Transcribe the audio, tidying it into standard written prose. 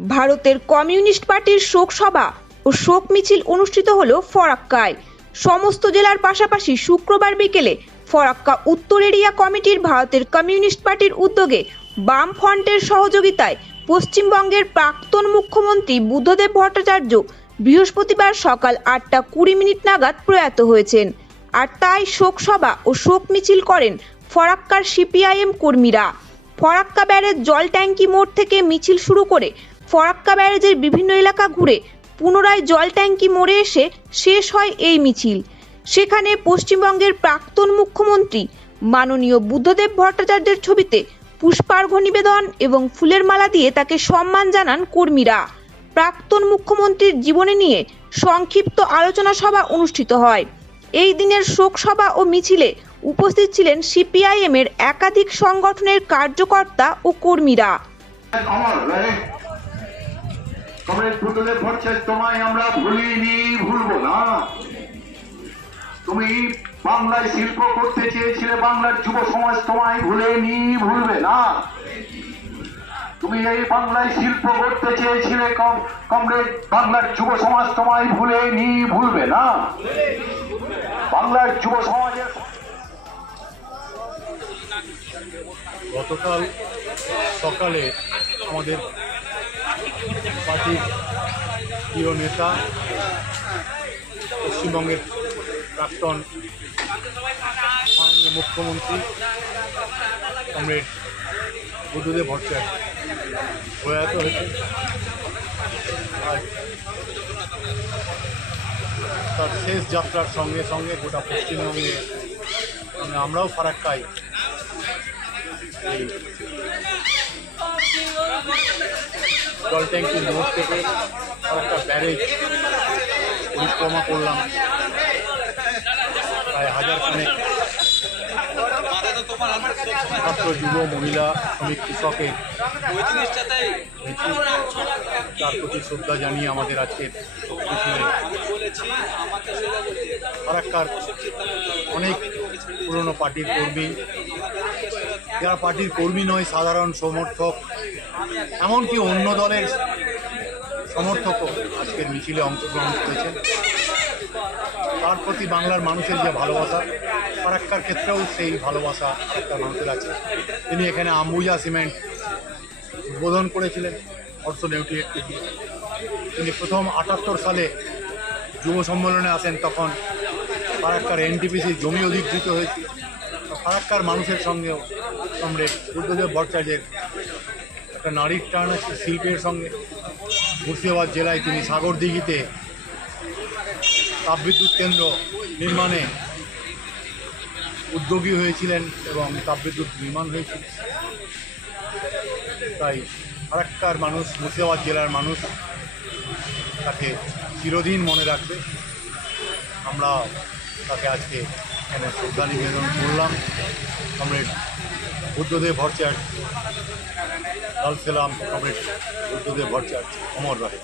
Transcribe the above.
ভারতের কমিউনিস্ট পার্টির শোক সভা ও শোক মিছিল অনুষ্ঠিত হলো ফরাক্কায়। সমস্ত জেলার পাশাপাশি শুক্রবার বিকেলে ফরাক্কা উত্তর এরিয়া কমিটির ভারতের কমিউনিস্ট পার্টির উদ্যোগে বাম ফ্রন্টের সহযোগিতায় পশ্চিমবঙ্গের প্রাক্তন মুখ্যমন্ত্রী বুদ্ধদেব ভট্টাচার্য বৃহস্পতিবার সকাল 8:20 নাগাদ প্রয়াত হয়েছেন। আর তাই শোক সভা ও শোক মিছিল করেন ফরাক্কার সিপিআইএম কর্মীরা। ফরাক্কা ব্যারেজ জল ট্যাঙ্কি মোড় থেকে মিছিল শুরু করে ফরাক্কা ব্যারেজের বিভিন্ন এলাকা ঘুরে পুনরায় জল ট্যাঙ্কি মোড়ে এসে শেষ হয় এই মিছিল। সেখানে পশ্চিমবঙ্গের প্রাক্তন মুখ্যমন্ত্রী মাননীয় বুদ্ধদেব ভট্টাচার্যের ছবিতে পুষ্পার্ঘ্য নিবেদন এবং ফুলের মালা দিয়ে তাকে সম্মান জানান কর্মীরা। প্রাক্তন মুখ্যমন্ত্রীর জীবনী নিয়ে সংক্ষিপ্ত আলোচনা সভা অনুষ্ঠিত হয়। এই দিনের শোক সভা ও মিছিলে উপস্থিত ছিলেন সিপিআইএম এর একাধিক সংগঠনের কার্যকর্তা ও কর্মীরা। তোমায় আমরা ভুলিনি, ভুলবো না। তুমি বাংলায় শিল্প করতে চেয়েছিলে, বাংলার যুব সমাজ তোমায় ভুলেনি, ভুলবে না। তুমি এই বাংলায় শিল্প করতে চেয়েছিলে কমরেড, বাংলার যুব সমাজ তোমায় ভুলেনি, ভুলবে না। বাংলার যুব সমাজের গতকাল সকালে আমাদের পার্টির প্রিয় নেতা পশ্চিমবঙ্গের প্রাক্তন মাননীয় মুখ্যমন্ত্রী কমরেড বুদ্ধদেব ভট্টাচার্য প্রয়াত হয়েছে। আজ তার শেষ যাত্রার সঙ্গে সঙ্গে গোটা পশ্চিমবঙ্গে আমরাও ফারাক্কায় এই জল ট্যাঙ্কির মোড় থেকে একটা ব্যারেজ পরিক্রমা করলাম। প্রায় 1000 ছাত্র, যুব, মহিলা, শ্রমিক, কৃষকের তার প্রতি শ্রদ্ধা জানিয়ে আমাদের আজকের ফারাক্কার অনেক পুরনো পার্টির কর্মী, যারা পার্টির কর্মী নয়, সাধারণ সমর্থক, এমনকি অন্য দলের সমর্থকও আজকের মিছিলে অংশগ্রহণ করেছেন। তার প্রতি বাংলার মানুষের যে ভালোবাসা, ফারাক্কার ক্ষেত্রেও সেই ভালোবাসা ফারাক্কার মানুষের আছে। তিনি এখানে আম্বুজা সিমেন্ট উদ্বোধন করেছিলেন অর্থনৈতিক। তিনি প্রথম 78 সালে যুব সম্মেলনে আসেন, তখন ফারাক্কার এনটিপিসি জমি অধিকৃত হয়েছিল। ফারাক্কার মানুষের সঙ্গেও কমরেড বুদ্ধদেব ভট্টাচার্যের একটা নারীর টান আছে শিল্পের সঙ্গে। মুর্শিদাবাদ জেলায় তিনি সাগরদিঘিতে তাপবিদ্যুৎ কেন্দ্র নির্মাণে উদ্যোগী হয়েছিলেন এবং তাপবিদ্যুৎ নির্মাণ হয়েছিল। তাই ফারাক্কার মানুষ, মুর্শিদাবাদ জেলার মানুষ তাকে চিরদিন মনে রাখবে। আমরা তাকে আজকে এখানে শ্রদ্ধা নিবেদন করলাম। কমরেড বুদ্ধদেব ভট্টাচার্য, লাল সালাম। কমরেড বুদ্ধদেব ভট্টাচার্য অমর রহে।